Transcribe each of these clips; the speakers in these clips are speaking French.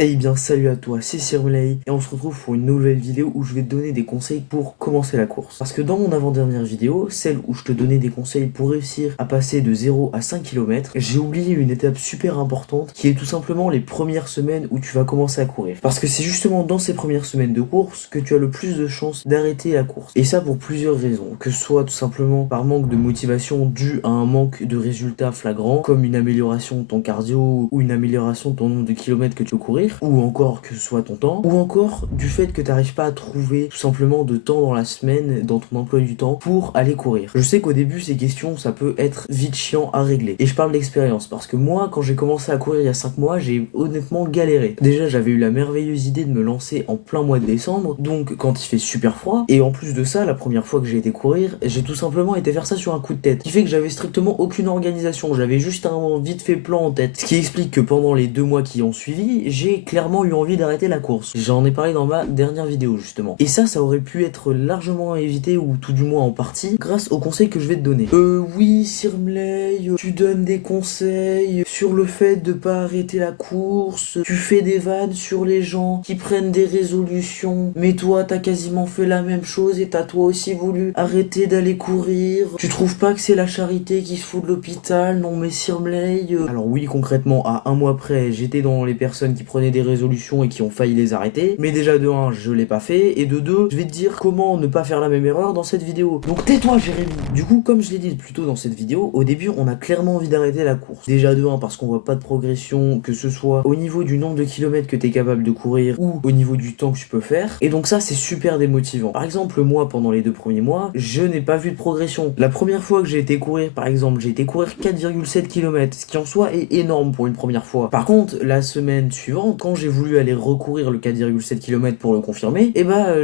Eh bien salut à toi, c'est Sirmley et on se retrouve pour une nouvelle vidéo où je vais te donner des conseils pour commencer la course. Parce que dans mon avant-dernière vidéo, celle où je te donnais des conseils pour réussir à passer de 0 à 5 km, j'ai oublié une étape super importante qui est tout simplement les premières semaines où tu vas commencer à courir. Parce que c'est justement dans ces premières semaines de course que tu as le plus de chances d'arrêter la course. Et ça pour plusieurs raisons, que ce soit tout simplement par manque de motivation dû à un manque de résultats flagrants, comme une amélioration de ton cardio ou une amélioration de ton nombre de kilomètres que tu veux courir, ou encore que ce soit ton temps, ou encore du fait que tu n'arrives pas à trouver tout simplement de temps dans la semaine, dans ton emploi du temps, pour aller courir. Je sais qu'au début, ces questions, ça peut être vite chiant à régler. Et je parle d'expérience, parce que moi, quand j'ai commencé à courir il y a 5 mois, j'ai honnêtement galéré. Déjà, j'avais eu la merveilleuse idée de me lancer en plein mois de décembre, donc quand il fait super froid, et en plus de ça, la première fois que j'ai été courir, j'ai tout simplement été faire ça sur un coup de tête, qui fait que j'avais strictement aucune organisation, j'avais juste un vite fait plan en tête. Ce qui explique que pendant les 2 mois qui ont suivi, j'ai clairement eu envie d'arrêter la course. J'en ai parlé dans ma dernière vidéo justement. Et ça aurait pu être largement évité, ou tout du moins en partie, grâce aux conseils que je vais te donner. Oui, Sirmley, tu donnes des conseils sur le fait de pas arrêter la course, tu fais des vannes sur les gens qui prennent des résolutions, mais toi t'as quasiment fait la même chose et t'as toi aussi voulu arrêter d'aller courir. Tu trouves pas que c'est la charité qui se fout de l'hôpital? Non mais Sirmley... Alors oui, concrètement, à un mois près, j'étais dans les personnes qui prenaient des résolutions et qui ont failli les arrêter, mais déjà de 1, je l'ai pas fait, et de 2, je vais te dire comment ne pas faire la même erreur dans cette vidéo. Donc tais-toi Jérémy. Du coup, comme je l'ai dit plus tôt dans cette vidéo, au début on a clairement envie d'arrêter la course. Déjà de 1 parce qu'on voit pas de progression, que ce soit au niveau du nombre de kilomètres que t'es capable de courir ou au niveau du temps que tu peux faire, et donc ça c'est super démotivant. Par exemple moi pendant les 2 premiers mois, je n'ai pas vu de progression. La première fois que j'ai été courir par exemple, j'ai été courir 4,7 km, ce qui en soi est énorme pour une première fois. Par contre, la semaine suivante, quand j'ai voulu aller recourir le 4,7 km pour le confirmer,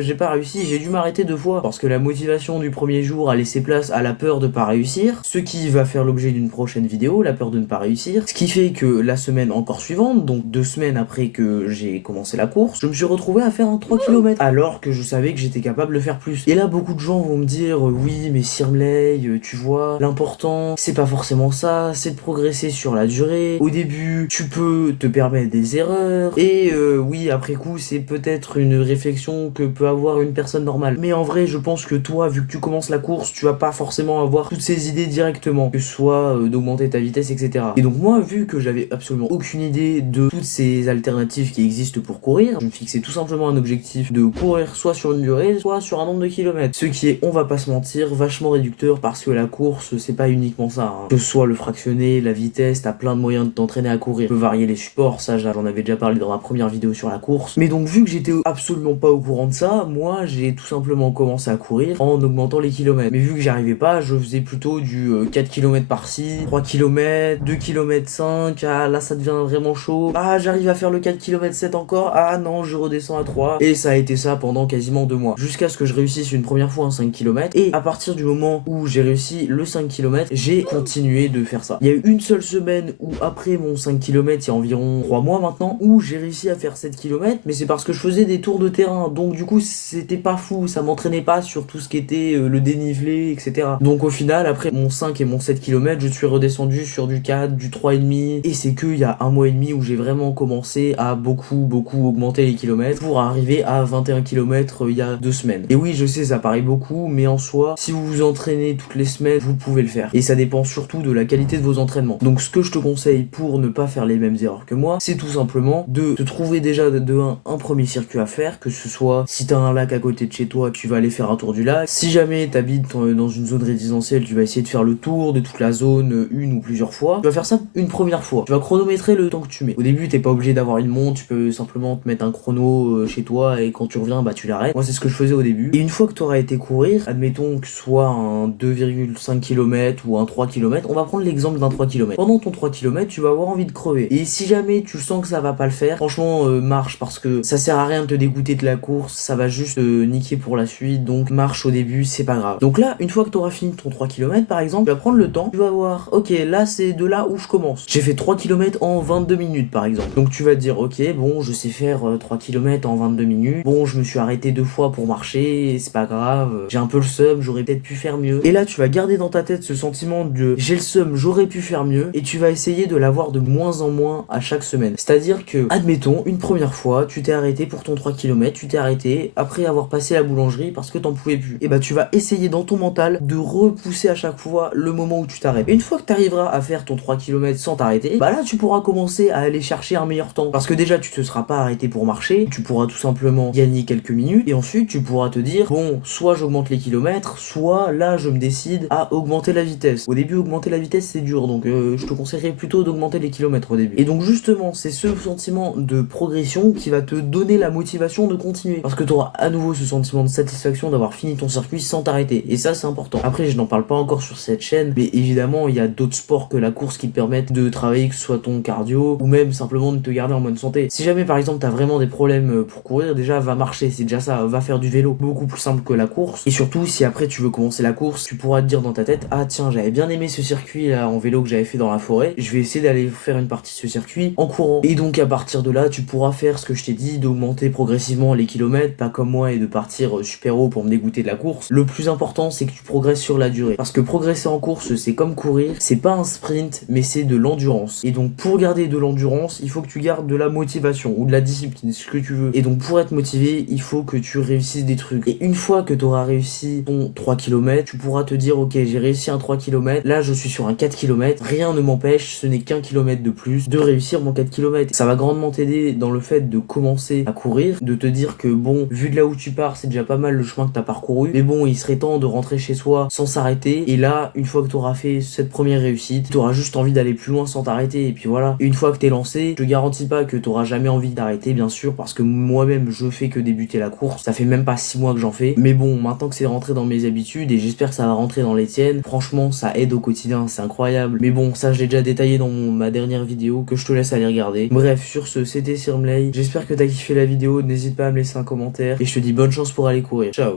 j'ai pas réussi, j'ai dû m'arrêter 2 fois parce que la motivation du premier jour a laissé place à la peur de pas réussir, ce qui va faire l'objet d'une prochaine vidéo, la peur de ne pas réussir, ce qui fait que la semaine encore suivante, donc 2 semaines après que j'ai commencé la course, je me suis retrouvé à faire un 3 km alors que je savais que j'étais capable de faire plus. Et là beaucoup de gens vont me dire oui mais Sirmley, tu vois, l'important c'est pas forcément ça, c'est de progresser sur la durée. Au début tu peux te permettre des erreurs, et oui après coup c'est peut-être une réflexion que peut avoir une personne normale, mais en vrai je pense que toi, vu que tu commences la course, tu vas pas forcément avoir toutes ces idées directement, que ce soit d'augmenter ta vitesse, etc. Et donc moi, vu que j'avais absolument aucune idée de toutes ces alternatives qui existent pour courir, je me fixais tout simplement un objectif de courir soit sur une durée, soit sur un nombre de kilomètres, ce qui est, on va pas se mentir, vachement réducteur, parce que la course c'est pas uniquement ça, hein. Que ce soit le fractionné, la vitesse, t'as plein de moyens de t'entraîner à courir, tu peux varier les supports, ça j'en avais déjà parlé dans ma première vidéo sur la course. Mais donc vu que j'étais absolument pas au courant de ça, moi j'ai tout simplement commencé à courir en augmentant les kilomètres. Mais vu que j'y arrivais pas, je faisais plutôt du 4 km par-ci, 3 km, 2 km 5, ah là ça devient vraiment chaud, ah j'arrive à faire le 4 km 7 encore, ah non je redescends à 3, et ça a été ça pendant quasiment 2 mois, jusqu'à ce que je réussisse une première fois un 5 km, et à partir du moment où j'ai réussi le 5 km, j'ai continué de faire ça. Il y a eu une seule semaine où après mon 5 km, il y a environ 3 mois maintenant, où j'ai réussi à faire 7 km, mais c'est parce que je faisais des tours de terrain, donc du coup c'était pas fou, ça m'entraînait pas sur tout ce qui était le dénivelé, etc. Donc au final, après mon 5 et mon 7 km, je suis redescendu sur du 4, du 3,5, et c'est que il y a un mois et demi où j'ai vraiment commencé à beaucoup augmenter les kilomètres pour arriver à 21 km il y a 2 semaines. Et oui, je sais, ça paraît beaucoup, mais en soi, si vous vous entraînez toutes les semaines, vous pouvez le faire. Et ça dépend surtout de la qualité de vos entraînements. Donc ce que je te conseille pour ne pas faire les mêmes erreurs que moi, c'est tout simplement de te trouver déjà de un premier circuit à faire, que ce soit si t'as un lac à côté de chez toi, tu vas aller faire un tour du lac. Si jamais t'habites dans une zone résidentielle, tu vas essayer de faire le tour de toute la zone une ou plusieurs fois. Tu vas faire ça une première fois. Tu vas chronométrer le temps que tu mets. Au début, t'es pas obligé d'avoir une montre, tu peux simplement te mettre un chrono chez toi, et quand tu reviens, bah tu l'arrêtes. Moi, c'est ce que je faisais au début. Et une fois que t'auras été courir, admettons que ce soit un 2,5 km ou un 3 km, on va prendre l'exemple d'un 3 km. Pendant ton 3 km, tu vas avoir envie de crever. Et si jamais tu sens que ça va pas le faire, franchement, marche, parce que ça sert à rien de te dégoûter de la course, ça va juste niquer pour la suite, donc marche au début, c'est pas grave. Donc là, une fois que tu auras fini ton 3 km par exemple, tu vas prendre le temps, tu vas voir, ok, là c'est de là où je commence. J'ai fait 3 km en 22 minutes par exemple. Donc tu vas te dire, ok, bon, je sais faire 3 km en 22 minutes, bon, je me suis arrêté 2 fois pour marcher, c'est pas grave, j'ai un peu le seum, j'aurais peut-être pu faire mieux. Et là, tu vas garder dans ta tête ce sentiment de j'ai le seum, j'aurais pu faire mieux, et tu vas essayer de l'avoir de moins en moins à chaque semaine. C'est-à-dire que admettons, une première fois, tu t'es arrêté pour ton 3 km, tu t'es arrêté après avoir passé la boulangerie parce que t'en pouvais plus. Et bah tu vas essayer dans ton mental de repousser à chaque fois le moment où tu t'arrêtes. Et une fois que t'arriveras à faire ton 3 km sans t'arrêter, bah là tu pourras commencer à aller chercher un meilleur temps. Parce que déjà tu te seras pas arrêté pour marcher, tu pourras tout simplement gagner quelques minutes et ensuite tu pourras te dire bon, soit j'augmente les kilomètres, soit là je me décide à augmenter la vitesse. Au début augmenter la vitesse c'est dur, donc je te conseillerais plutôt d'augmenter les kilomètres au début. Et donc justement c'est ce sentiment de progression qui va te donner la motivation de continuer. Parce que tu auras à nouveau ce sentiment de satisfaction d'avoir fini ton circuit sans t'arrêter. Et ça c'est important. Après je n'en parle pas encore sur cette chaîne, mais évidemment il y a d'autres sports que la course qui te permettent de travailler, que ce soit ton cardio ou même simplement de te garder en bonne santé. Si jamais par exemple t'as vraiment des problèmes pour courir, déjà va marcher, c'est déjà ça, va faire du vélo, beaucoup plus simple que la course. Et surtout si après tu veux commencer la course, tu pourras te dire dans ta tête ah tiens j'avais bien aimé ce circuit là en vélo que j'avais fait dans la forêt, je vais essayer d'aller faire une partie de ce circuit en courant. Et donc à partir de là tu pourras faire ce que je t'ai dit, d'augmenter progressivement les kilomètres, pas comme moi et de partir super haut pour me dégoûter de la course. Le plus important c'est que tu progresses sur la durée, parce que progresser en course c'est comme courir, c'est pas un sprint mais c'est de l'endurance. Et donc pour garder de l'endurance il faut que tu gardes de la motivation ou de la discipline, ce que tu veux. Et donc pour être motivé il faut que tu réussisses des trucs. Et une fois que tu auras réussi ton 3 km, tu pourras te dire ok j'ai réussi un 3 km, là je suis sur un 4 km, rien ne m'empêche, ce n'est qu'un kilomètre de plus, de réussir mon 4 km. Ça va grandement t'aider dans le fait de commencer à courir, de te dire que bon, vu de là où tu pars, c'est déjà pas mal le chemin que tu as parcouru, mais bon, il serait temps de rentrer chez soi sans s'arrêter. Et là, une fois que tu auras fait cette première réussite, tu auras juste envie d'aller plus loin sans t'arrêter. Et puis voilà, une fois que tu es lancé, je te garantis pas que tu auras jamais envie d'arrêter, bien sûr, parce que moi-même, je fais que débuter la course. Ça fait même pas 6 mois que j'en fais. Mais bon, maintenant que c'est rentré dans mes habitudes et j'espère que ça va rentrer dans les tiennes, franchement, ça aide au quotidien, c'est incroyable. Mais bon, ça, je l'ai déjà détaillé dans ma dernière vidéo que je te laisse aller regarder. Bref, sur ce, c'était Sirmley. J'espère que t'as kiffé la vidéo, n'hésite pas à me laisser un commentaire et je te dis bonne chance pour aller courir. Ciao.